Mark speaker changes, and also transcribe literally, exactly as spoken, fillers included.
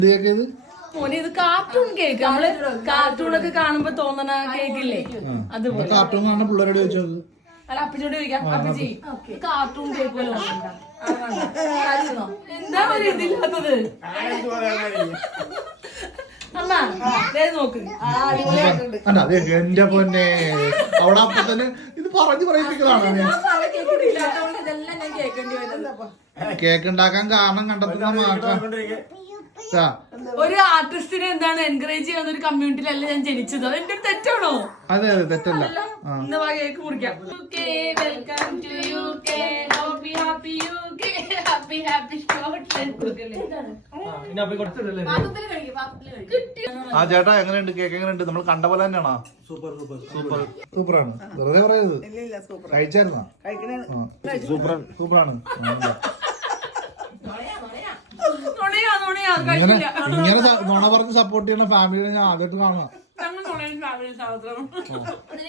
Speaker 1: മോനെ ഇത് cartoon cake നമ്മള് കാർട്ടൂണൊക്കെ കാണുമ്പോ തോന്നണ കേക്കില്ലേ അതുപോലെ
Speaker 2: കാർട്ടൂൺ കാണുന്ന പിള്ളേരോട് ചോദിച്ചത്.
Speaker 1: അല്ല അപ്പിച്ചോട് ചോദിക്കാം. അപ്പിച്ചി കാർട്ടൂൺ കേക്ക് പോലെ എന്താ ഒരു ഇതില്ലാത്തത് അമ്മ നോക്ക്
Speaker 2: എന്റെ പൊന്നെ അവിടെ അപ്പൊ തന്നെ ഇത് പറഞ്ഞു പറയിപ്പിക്കലാണ്. കേക്ക് ഉണ്ടാക്കാൻ കാരണം കണ്ടെത്തുന്ന മാത്രം.
Speaker 1: ഒരു ആർട്ടിസ്റ്റിനെ എന്താണ് എൻകറേജ് ചെയ്യുന്ന ഒരു കമ്മ്യൂണിറ്റിയിലല്ല ഞാൻ ജനിച്ചത്. അത് എന്റെ ഒരു തെറ്റാണോ?
Speaker 2: അതെ അതെ തെറ്റല്ല.
Speaker 1: കേക്ക് മുറിക്കാം. Welcome to U K happy happy U K happy happy
Speaker 2: ആ ചേട്ടാ എങ്ങനെയുണ്ട് കേക്ക്? എങ്ങനെയുണ്ട്? നമ്മൾ കണ്ട പോലെ തന്നെയാണോ? സൂപ്പർ സൂപ്പർ സൂപ്പർ സൂപ്പറാണ്. വെറുതെ പറയത് കഴിച്ചായിരുന്നോ? സൂപ്പർ സൂപ്പറാണ്. ഇങ്ങനെ ഇങ്ങനെ നുണ പറഞ്ഞ് സപ്പോർട്ട് ചെയ്യുന്ന ഫാമിലിയെ ഞാൻ ആദ്യമായിട്ട് കാണാം.